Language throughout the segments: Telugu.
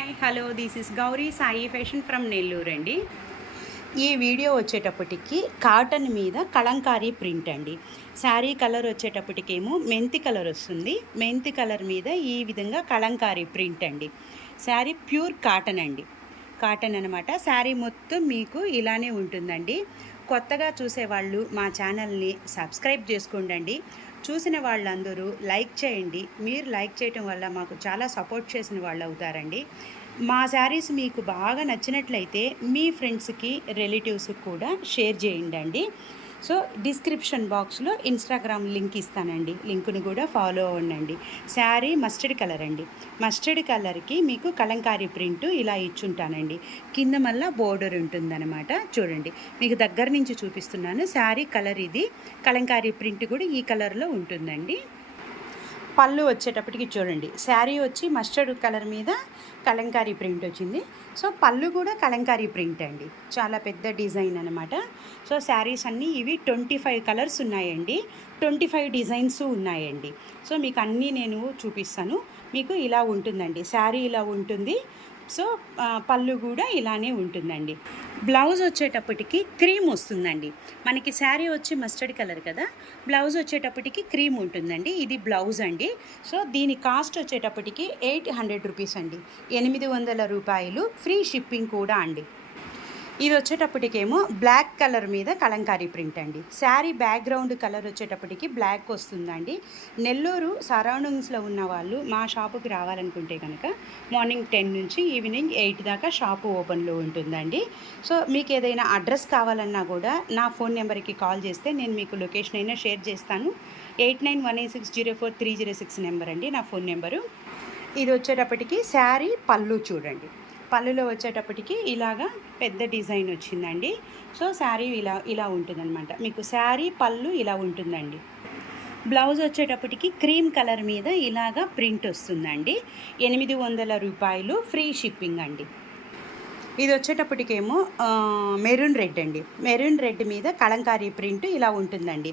Hi hello this is Gauri Sai fashion from Nellore అండి. ఈ వీడియో వచ్చేటప్పటికి కాటన్ మీద కలంకారీ ప్రింట్ అండి. శారీ కలర్ వచ్చేటప్పటికేమో మెంతి కలర్ వస్తుంది. మెంతి కలర్ మీద ఈ విధంగా కలంకారీ ప్రింట్ అండి. శారీ ప్యూర్ కాటన్ అండి, కాటన్ అనమాట. శారీ మొత్తం మీకు ఇలానే ఉంటుందండి. కొత్తగా చూసేవాళ్ళు మా ఛానల్ని సబ్స్క్రైబ్ చేసుకోండి. చూసిన వాళ్ళందరూ లైక్ చేయండి. మీరు లైక్ చేయటం వల్ల మాకు చాలా సపోర్ట్ చేసిన వాళ్ళు అవుతారండి. మా శారీస్ మీకు బాగా నచ్చినట్లయితే మీ ఫ్రెండ్స్కి రిలేటివ్స్కి కూడా షేర్ చేయండి. సో డిస్క్రిప్షన్ బాక్స్లో ఇన్స్టాగ్రామ్ లింక్ ఇస్తానండి, లింక్ను కూడా ఫాలో అవ్వండి. శారీ మస్టర్డ్ కలర్ అండి. మస్టర్డ్ కలర్కి మీకు కలంకారీ ప్రింట్ ఇలా ఇచ్చుంటానండి. కింద మళ్ళీ బోర్డర్ ఉంటుందన్నమాట. చూడండి, మీకు దగ్గర నుంచి చూపిస్తున్నాను. శారీ కలర్ ఇది, కలంకారీ ప్రింట్ కూడా ఈ కలర్లో ఉంటుందండి. పళ్ళు వచ్చేటప్పటికి చూడండి, శారీ వచ్చి మస్టర్డ్ కలర్ మీద కలంకారీ ప్రింట్ వచ్చింది. సో పళ్ళు కూడా కలంకారీ ప్రింట్ అండి, చాలా పెద్ద డిజైన్ అనమాట. సో శారీస్ అన్నీ ఇవి 25 కలర్స్ ఉన్నాయండి, 25 డిజైన్స్ ఉన్నాయండి. సో మీకు అన్నీ నేను చూపిస్తాను. మీకు ఇలా ఉంటుందండి, శారీ ఇలా ఉంటుంది. సో పళ్ళు కూడా ఇలానే ఉంటుందండి. బ్లౌజ్ వచ్చేటప్పటికి క్రీమ్ వస్తుందండి. మనకి శారీ వచ్చి మస్టర్డ్ కలర్ కదా, బ్లౌజ్ వచ్చేటప్పటికి క్రీమ్ ఉంటుందండి. ఇది బ్లౌజ్ అండి. సో దీని కాస్ట్ వచ్చేటప్పటికి 800 రూపీస్ అండి, 800 రూపాయలు. ఫ్రీ షిప్పింగ్ కూడా అండి. ఇది వచ్చేటప్పటికేమో బ్లాక్ కలర్ మీద కలంకారీ ప్రింట్ అండి. శారీ బ్యాక్గ్రౌండ్ కలర్ వచ్చేటప్పటికి బ్లాక్ వస్తుందండి. నెల్లూరు సరౌండింగ్స్లో ఉన్న వాళ్ళు మా షాపుకి రావాలనుకుంటే కనుక మార్నింగ్ 10 నుంచి ఈవినింగ్ 8 దాకా షాపు ఓపెన్లో ఉంటుందండి. సో మీకు ఏదైనా అడ్రస్ కావాలన్నా కూడా నా ఫోన్ నెంబర్కి కాల్ చేస్తే నేను మీకు లొకేషన్ అయినా షేర్ చేస్తాను. 8918604306 నెంబర్ అండి నా ఫోన్ నెంబరు. ఇది వచ్చేటప్పటికి శారీ పళ్ళు చూడండి, పళ్ళులో వచ్చేటప్పటికి ఇలాగా పెద్ద డిజైన్ వచ్చిందండి. సో శారీ ఇలా ఉంటుందన్నమాట. మీకు శారీ పళ్ళు ఇలా ఉంటుందండి. బ్లౌజ్ వచ్చేటప్పటికి క్రీమ్ కలర్ మీద ఇలాగా ప్రింట్ వస్తుందండి. 800 రూపాయలు. ఫ్రీ షిప్పింగ్ అండి. ఇది వచ్చేటప్పటికేమో మెరూన్ రెడ్ అండి. మెరూన్ రెడ్ మీద కలంకారీ ప్రింట్ ఇలా ఉంటుందండి.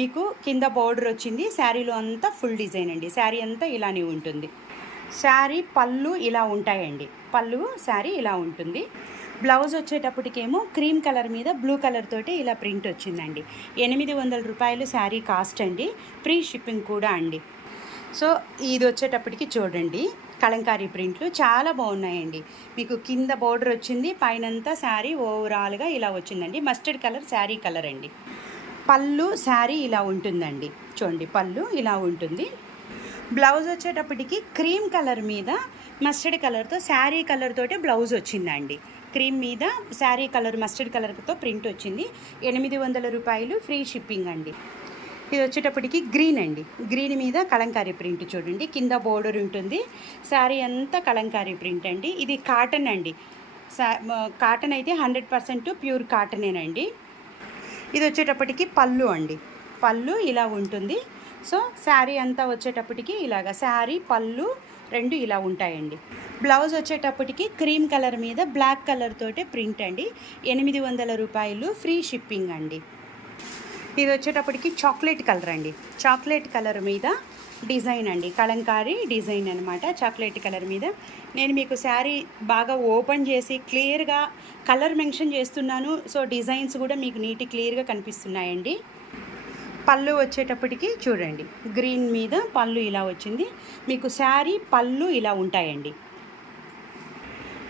మీకు కింద బోర్డర్ వచ్చింది. శారీలో అంతా ఫుల్ డిజైన్ అండి. శారీ అంతా ఇలానే ఉంటుంది. శారీ పళ్ళు ఇలా ఉంటాయండి, పళ్ళు శారీ ఇలా ఉంటుంది. బ్లౌజ్ వచ్చేటప్పటికేమో క్రీమ్ కలర్ మీద బ్లూ కలర్ తోటి ఇలా ప్రింట్ వచ్చిందండి. 800 రూపాయలు శారీ కాస్ట్ అండి. ఫ్రీ షిప్పింగ్ కూడా అండి. సో ఇది వచ్చేటప్పటికి చూడండి, కలంకారీ ప్రింట్లు చాలా బాగున్నాయండి. మీకు కింద బోర్డర్ వచ్చింది, పైనంతా శారీ ఓవరాల్గా ఇలా వచ్చిందండి. మస్టర్డ్ కలర్ శారీ కలర్ అండి. పళ్ళు శారీ ఇలా ఉంటుందండి. చూడండి, పళ్ళు ఇలా ఉంటుంది. బ్లౌజ్ వచ్చేటప్పటికి క్రీమ్ కలర్ మీద మస్టర్డ్ కలర్తో శారీ కలర్ తోటి బ్లౌజ్ వచ్చిందండి. క్రీమ్ మీద శారీ కలర్ మస్టర్డ్ కలర్తో ప్రింట్ వచ్చింది. 800 రూపాయలు. ఫ్రీ షిప్పింగ్ అండి. ఇది వచ్చేటప్పటికి గ్రీన్ అండి. గ్రీన్ మీద కలంకారీ ప్రింట్ చూడండి, కింద బోర్డర్ ఉంటుంది. శారీ అంతా కలంకారీ ప్రింట్ అండి. ఇది కాటన్ అండి. కాటన్ అయితే 100% ప్యూర్ కాటనేనండి. ఇది వచ్చేటప్పటికి పళ్ళు అండి. పళ్ళు ఇలా ఉంటుంది. సో శారీ అంతా వచ్చేటప్పటికి ఇలాగా శారీ పళ్ళు రెండు ఇలా ఉంటాయండి. బ్లౌజ్ వచ్చేటప్పటికి క్రీమ్ కలర్ మీద బ్లాక్ కలర్ తోటి ప్రింట్ అండి. 800 రూపాయలు. ఫ్రీ షిప్పింగ్ అండి. ఇది వచ్చేటప్పటికి చాక్లెట్ కలర్ అండి. చాక్లెట్ కలర్ మీద డిజైన్ అండి, కలంకారీ డిజైన్ అనమాట. చాక్లెట్ కలర్ మీద నేను మీకు శారీ బాగా ఓపెన్ చేసి క్లియర్గా కలర్ మెన్షన్ చేస్తున్నాను. సో డిజైన్స్ కూడా మీకు నీట్ క్లియర్గా కనిపిస్తున్నాయండి. పళ్ళు వచ్చేటప్పటికి చూడండి, గ్రీన్ మీద పళ్ళు ఇలా వచ్చింది. మీకు శారీ పళ్ళు ఇలా ఉంటాయండి.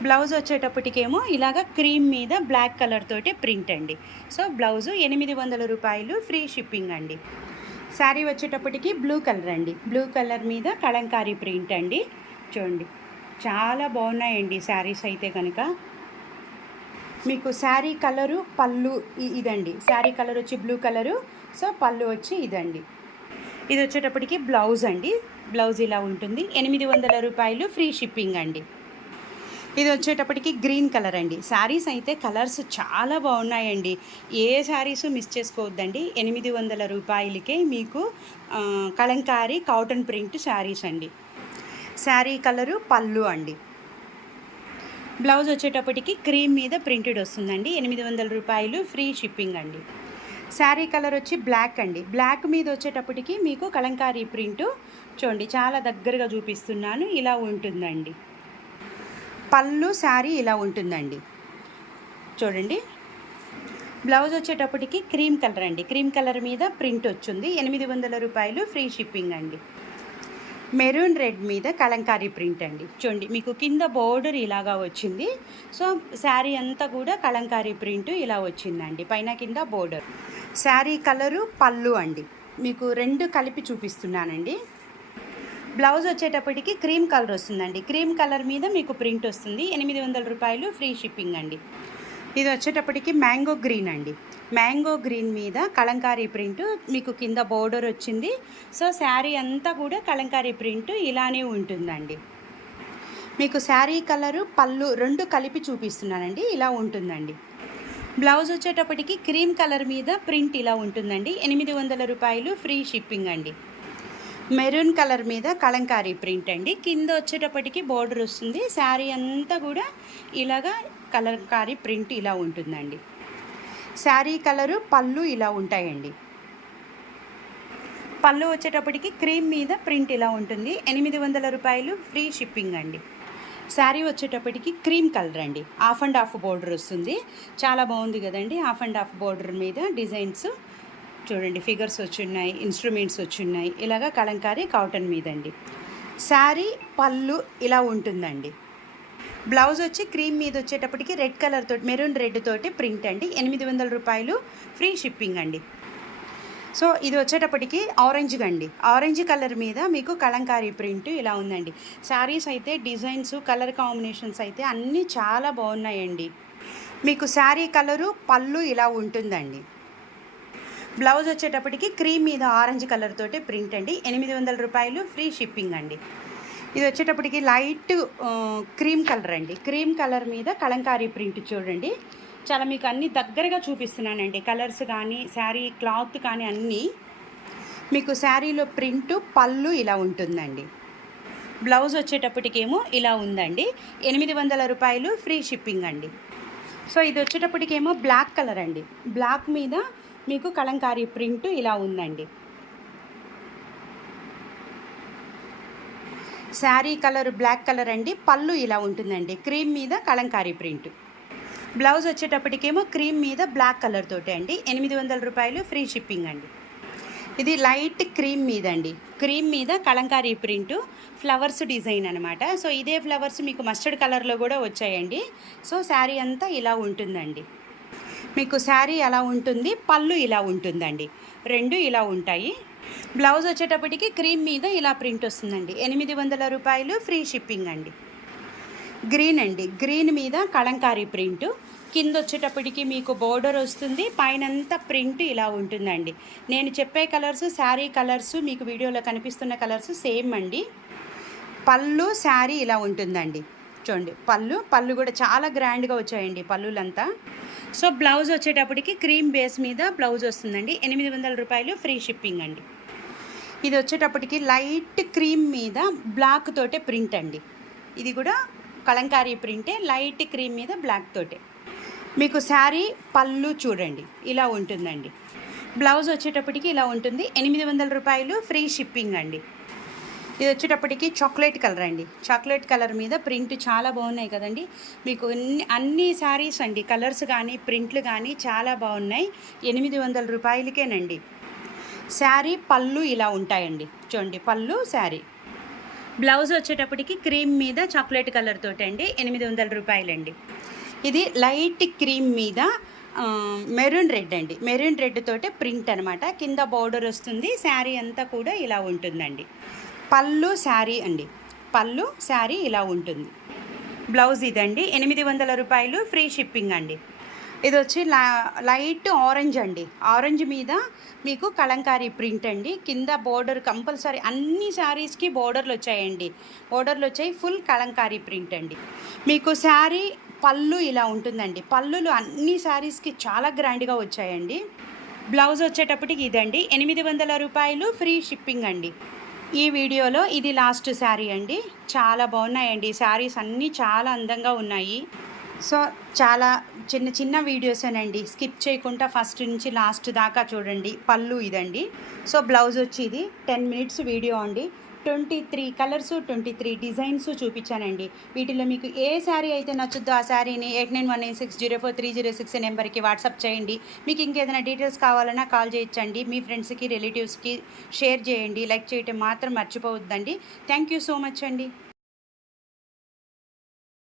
బ్లౌజ్ వచ్చేటప్పటికేమో ఇలాగ క్రీమ్ మీద బ్లాక్ కలర్ తోటి ప్రింట్ అండి. సో బ్లౌజు 800 రూపాయలు. ఫ్రీ షిప్పింగ్ అండి. శారీ వచ్చేటప్పటికి బ్లూ కలర్ అండి. బ్లూ కలర్ మీద కలంకారీ ప్రింట్ అండి. చూడండి, చాలా బాగున్నాయండి శారీస్ అయితే కనుక. మీకు శారీ కలరు పళ్ళు ఇదండి. శారీ కలర్ వచ్చి బ్లూ కలరు. సో పళ్ళు వచ్చి ఇదండి. ఇది వచ్చేటప్పటికి బ్లౌజ్ అండి. బ్లౌజ్ ఇలా ఉంటుంది. 800 రూపాయలు. ఫ్రీ షిప్పింగ్ అండి. ఇది వచ్చేటప్పటికి గ్రీన్ కలర్ అండి. శారీస్ అయితే కలర్స్ చాలా బాగున్నాయండి. ఏ శారీస్ మిస్ చేసుకోవద్దండి. 800 రూపాయలకే మీకు కలంకారీ కాటన్ ప్రింట్ శారీస్ అండి. శారీ కలరు పళ్ళు అండి. బ్లౌజ్ వచ్చేటప్పటికి క్రీమ్ మీద ప్రింటెడ్ వస్తుందండి. 800 రూపాయలు. ఫ్రీ షిప్పింగ్ అండి. శారీ కలర్ వచ్చి బ్లాక్ అండి. బ్లాక్ మీద వచ్చేటప్పటికి మీకు కలంకారీ ప్రింటు చూడండి, చాలా దగ్గరగా చూపిస్తున్నాను, ఇలా ఉంటుందండి. పళ్ళు శారీ ఇలా ఉంటుందండి. చూడండి, బ్లౌజ్ వచ్చేటప్పటికి క్రీమ్ కలర్ అండి. క్రీమ్ కలర్ మీద ప్రింట్ వచ్చింది. 800 రూపాయలు, ఫ్రీ షిప్పింగ్ అండి. మెరూన్ రెడ్ మీద కలంకారీ ప్రింట్ అండి. చూడండి, మీకు కింద బోర్డర్ ఇలాగా వచ్చింది. సో శారీ అంతా కూడా కలంకారీ ప్రింట్ ఇలా వచ్చిందండి, పైన కింద బోర్డర్. శారీ కలరు పళ్ళు అండి, మీకు 2 కలిపి చూపిస్తున్నానండి. బ్లౌజ్ వచ్చేటప్పటికి క్రీమ్ కలర్ వస్తుందండి. క్రీమ్ కలర్ మీద మీకు ప్రింట్ వస్తుంది. 800 రూపాయలు, ఫ్రీ షిప్పింగ్ అండి. ఇది వచ్చేటప్పటికి మ్యాంగో గ్రీన్ అండి. మ్యాంగో గ్రీన్ మీద కలంకారీ ప్రింట్, మీకు కింద బోర్డర్ వచ్చింది. సో శారీ అంతా కూడా కలంకారీ ప్రింట్ ఇలానే ఉంటుందండి. మీకు శారీ కలరు పళ్ళు 2 కలిపి చూపిస్తున్నానండి, ఇలా ఉంటుందండి. బ్లౌజ్ వచ్చేటప్పటికి క్రీమ్ కలర్ మీద ప్రింట్ ఇలా ఉంటుందండి. 800 రూపాయలు, ఫ్రీ షిప్పింగ్ అండి. మెరూన్ కలర్ మీద కలంకారీ ప్రింట్ అండి. కింద వచ్చేటప్పటికి బోర్డర్ వస్తుంది. శారీ అంతా కూడా ఇలాగా కలంకారీ ప్రింట్ ఇలా ఉంటుందండి. శారీ కలరు పళ్ళు ఇలా ఉంటాయండి. పళ్ళు వచ్చేటప్పటికి క్రీమ్ మీద ప్రింట్ ఇలా ఉంటుంది. 800 రూపాయలు, ఫ్రీ షిప్పింగ్ అండి. శారీ వచ్చేటప్పటికి క్రీమ్ కలర్ అండి. హాఫ్ అండ్ హాఫ్ బోర్డర్ వస్తుంది. చాలా బాగుంది కదండి. హాఫ్ అండ్ హాఫ్ బోర్డర్ మీద డిజైన్స్ చూడండి, ఫిగర్స్ వచ్చున్నాయి, ఇన్స్ట్రుమెంట్స్ వచ్చున్నాయి. ఇలాగా కలంకారీ కాటన్ మీదండి. శారీ పళ్ళు ఇలా ఉంటుందండి. బ్లౌజ్ వచ్చి క్రీమ్ మీద వచ్చేటప్పటికి రెడ్ కలర్ తోటి, మెరూన్ రెడ్ తోటి ప్రింట్ అండి. 800 రూపాయలు, ఫ్రీ షిప్పింగ్ అండి. సో ఇది వచ్చేటప్పటికి ఆరెంజ్ అండి. ఆరెంజ్ కలర్ మీద మీకు కలంకారీ ప్రింట్ ఇలా ఉందండి. శారీస్ అయితే డిజైన్స్, కలర్ కాంబినేషన్స్ అయితే అన్నీ చాలా బాగున్నాయండి. మీకు శారీ కలరు పళ్ళు ఇలా ఉంటుందండి. బ్లౌజ్ వచ్చేటప్పటికి క్రీమ్ మీద ఆరెంజ్ కలర్ తోటి ప్రింట్ అండి. 800 రూపాయలు, ఫ్రీ షిప్పింగ్ అండి. ఇది వచ్చేటప్పటికి లైట్ క్రీమ్ కలర్ అండి. క్రీమ్ కలర్ మీద కలంకారీ ప్రింట్ చూడండి. చాలా మీకు అన్ని దగ్గరగా చూపిస్తున్నానండి. కలర్స్ కానీ, శారీ క్లాత్ కానీ అన్నీ. మీకు శారీలో ప్రింట్ పళ్ళు ఇలా ఉంటుందండి. బ్లౌజ్ వచ్చేటప్పటికేమో ఇలా ఉందండి. 800 రూపాయలు, ఫ్రీ షిప్పింగ్ అండి. సో ఇది వచ్చేటప్పటికేమో బ్లాక్ కలర్ అండి. బ్లాక్ మీద మీకు కలంకారీ ప్రింట్ ఇలా ఉందండి. శారీ కలర్ బ్లాక్ కలర్ అండి. పళ్ళు ఇలా ఉంటుందండి. క్రీమ్ మీద కలంకారీ ప్రింట్. బ్లౌజ్ వచ్చేటప్పటికేమో క్రీమ్ మీద బ్లాక్ కలర్ తోటి అండి. 800 రూపాయలు, ఫ్రీ షిప్పింగ్ అండి. ఇది లైట్ క్రీమ్ మీద అండి. క్రీమ్ మీద కలంకారీ ప్రింట్, ఫ్లవర్స్ డిజైన్ అనమాట. సో ఇదే ఫ్లవర్స్ మీకు మస్టర్డ్ కలర్లో కూడా వచ్చాయండి. సో శారీ అంతా ఇలా ఉంటుందండి. మీకు శారీ అలా ఉంటుంది, పళ్ళు ఇలా ఉంటుందండి. 2 ఇలా ఉంటాయి. బ్లౌజ్ వచ్చేటప్పటికి క్రీమ్ మీద ఇలా ప్రింట్ వస్తుందండి. 800 రూపాయలు, ఫ్రీ షిప్పింగ్ అండి. గ్రీన్ అండి. గ్రీన్ మీద కలంకారీ ప్రింట్, కింద వచ్చేటప్పటికి మీకు బోర్డర్ వస్తుంది. పైనంతా ప్రింట్ ఇలా ఉంటుందండి. నేను చెప్పే కలర్స్, శారీ కలర్స్ మీకు వీడియోలో కనిపిస్తున్న కలర్స్ సేమ్ అండి. పళ్ళు శారీ ఇలా ఉంటుందండి. చూడండి, పళ్ళు కూడా చాలా గ్రాండ్గా వచ్చాయండి పళ్ళులంతా. సో బ్లౌజ్ వచ్చేటప్పటికి క్రీమ్ బేస్ మీద బ్లౌజ్ వస్తుందండి. 800 రూపాయలు, ఫ్రీ షిప్పింగ్ అండి. ఇది వచ్చేటప్పటికి లైట్ క్రీమ్ మీద బ్లాక్ తోటే ప్రింట్ అండి. ఇది కూడా కలంకారీ ప్రింటే, లైట్ క్రీమ్ మీద బ్లాక్ తోటే. మీకు శారీ పళ్ళు చూడండి ఇలా ఉంటుందండి. బ్లౌజ్ వచ్చేటప్పటికి ఇలా ఉంటుంది. 800 రూపాయలు, ఫ్రీ షిప్పింగ్ అండి. ఇది వచ్చేటప్పటికి చాక్లెట్ కలర్ అండి. చాక్లెట్ కలర్ మీద ప్రింట్ చాలా బాగున్నాయి కదండి. మీకు అన్ని శారీస్ అండి, కలర్స్ కానీ ప్రింట్లు కానీ చాలా బాగున్నాయి. 800 రూపాయలకేనండి. శారీ పళ్ళు ఇలా ఉంటాయండి. చూడండి, పళ్ళు శారీ. బ్లౌజ్ వచ్చేటప్పటికి క్రీమ్ మీద చాక్లెట్ కలర్ తోటి అండి. 800 రూపాయలండి. ఇది లైట్ క్రీమ్ మీద మెరూన్ రెడ్ అండి. మెరూన్ రెడ్ తోటి ప్రింట్ అనమాట. కింద బోర్డర్ వస్తుంది. శారీ అంతా కూడా ఇలా ఉంటుందండి. పళ్ళు శారీ అండి. పళ్ళు శారీ ఇలా ఉంటుంది. బ్లౌజ్ ఇదండి. 800 రూపాయలు, ఫ్రీ షిప్పింగ్ అండి. ఇది వచ్చి లైట్ ఆరెంజ్ అండి. ఆరెంజ్ మీద మీకు కలంకారీ ప్రింట్ అండి. కింద బోర్డర్ కంపల్సరీ అన్ని శారీస్కి బోర్డర్లు వచ్చాయండి. బోర్డర్లు వచ్చాయి. ఫుల్ కలంకారీ ప్రింట్ అండి. మీకు శారీ పళ్ళు ఇలా ఉంటుందండి. పళ్ళులు అన్ని శారీస్కి చాలా గ్రాండ్గా వచ్చాయండి. బ్లౌజ్ వచ్చేటప్పటికి ఇదండి. 800 రూపాయలు, ఫ్రీ షిప్పింగ్ అండి. ఈ వీడియోలో ఇది లాస్ట్ శారీ అండి. చాలా బాగున్నాయండి. శారీస్ అన్నీ చాలా అందంగా ఉన్నాయి. సో చాలా చిన్న చిన్న వీడియోసేనండి, స్కిప్ చేయకుండా ఫస్ట్ నుంచి లాస్ట్ దాకా చూడండి. పళ్ళు ఇదండి. సో బ్లౌజ్ వచ్చి ఇది 10 మినిట్స్ వీడియో అండి. 23 కలర్స్, 23 డిజైన్స్ చూపించానండి. వీటిలో మీకు ఏ శారీ అయితే నచ్చుద్దో ఆ శారీని 8918604306 నెంబర్కి వాట్సాప్ చేయండి. మీకు ఇంకేదైనా డీటెయిల్స్ కావాలన్నా కాల్ చేయొచ్చండి. మీ ఫ్రెండ్స్కి, రిలేటివ్స్కి షేర్ చేయండి. లైక్ చేయటం మాత్రం మర్చిపోవద్దండి. థ్యాంక్ యూ సో మచ్ అండి.